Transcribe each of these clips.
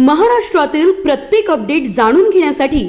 महाराष्ट्रातील प्रत्येक अपडेट जाणून घेण्यासाठी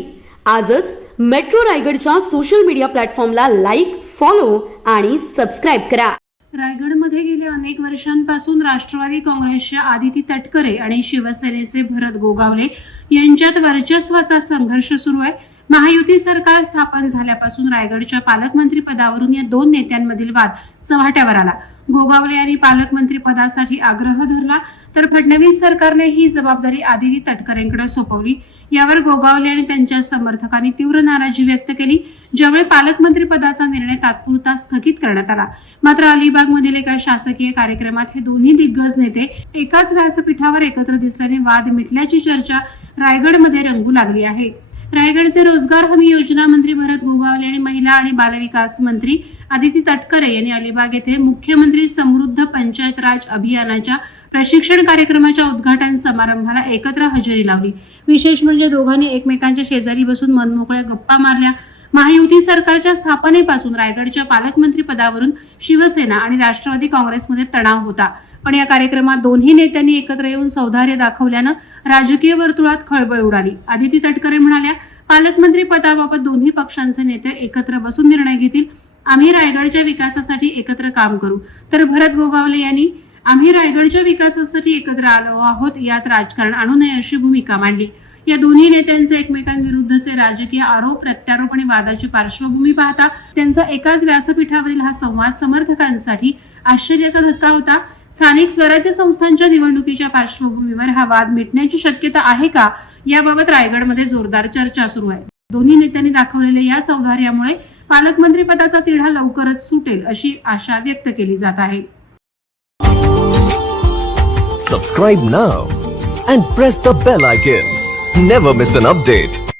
आजच मेट्रो रायगडच्या सोशल मीडिया प्लॅटफॉर्मला लाईक फॉलो आणि सबस्क्राईब करा. रायगडमध्ये गेल्या अनेक वर्षांपासून राष्ट्रवादी काँग्रेसच्या आदिती तटकरे आणि शिवसेनेचे भरत गोगावले यांच्यात वर्चस्वाचा संघर्ष सुरू आहे. महायुती सरकार स्थापन झाल्यापासून रायगडच्या पालकमंत्री पदावरून या दोन नेत्यांमधील वाद चव्हाट्यावर आला. गोगावले यांनी पालकमंत्री पदासाठी आग्रह धरला तर फडणवीस सरकारने ही जबाबदारी आदिती तटकरेंकडे सोपवली. यावर गोगावले आणि त्यांच्या समर्थकांनी तीव्र नाराजी व्यक्त केली ज्यामुळे पालकमंत्री पदाचा निर्णय तात्पुरता स्थगित करण्यात आला. मात्र अलिबागमधील एका शासकीय कार्यक्रमात हे दोन्ही दिग्गज नेते एकाच व्यासपीठावर एकत्र दिसल्याने वाद मिटल्याची चर्चा रायगडमध्ये रंगू लागली आहे. रायगडचे रोजगार हमी योजना मंत्री भरत गोगावले आणि महिला आणि बालविकास मंत्री आदिती तटकरे यांनी अलिबाग येथे मुख्यमंत्री समृद्ध पंचायत राज अभियानाच्या प्रशिक्षण कार्यक्रमाच्या उद्घाटन समारंभाला एकत्र हजेरी लावली. विशेष म्हणजे दोघांनी एकमेकांच्या शेजारी बसून मनमोकळ्या गप्पा मारल्या. महायुती सरकारच्या स्थापनेपासून रायगडच्या पालकमंत्री पदावरून शिवसेना आणि राष्ट्रवादी काँग्रेसमध्ये तणाव होता. पण या कार्यक्रमात दोन्ही नेत्यांनी एकत्र येऊन सौदार्य दाखवल्यानं राजकीय वर्तुळात खळबळ उडाली. आदिती तटकरे म्हणाल्या पालकमंत्री पदाबाबत दोन्ही पक्षांचे नेते एकत्र बसून निर्णय घेतील. आम्ही रायगडच्या विकासासाठी एकत्र काम करू. तर भरत गोगावले यांनी आम्ही रायगडच्या विकासासाठी एकत्र आलो आहोत यात राजकारण आणू नये अशी भूमिका मांडली. या दोन्ही नेत्यांचे एकमेकांविरुद्धचे राजकीय आरोप प्रत्यारोप आणि वादाची पार्श्वभूमी पाहता त्यांचा एकाच व्यासपीठावरील हा संवाद समर्थकांसाठी आश्चर्याचा धक्का होता. स्थानिक स्वराज्य संस्थांच्या निवडणुकीच्या पार्श्वभूमीवर हा वाद मिटण्याची शक्यता आहे का? याबाबत रायगडमध्ये जोरदार चर्चा सुरू आहे. दोन्ही नेत्यांनी दाखवलेल्या या सौधार्यामुळे पालकमंत्री पदाचा तिढा लवकरच सुटेल अशी आशा व्यक्त केली जात आहे. Subscribe now and press the bell icon never miss an update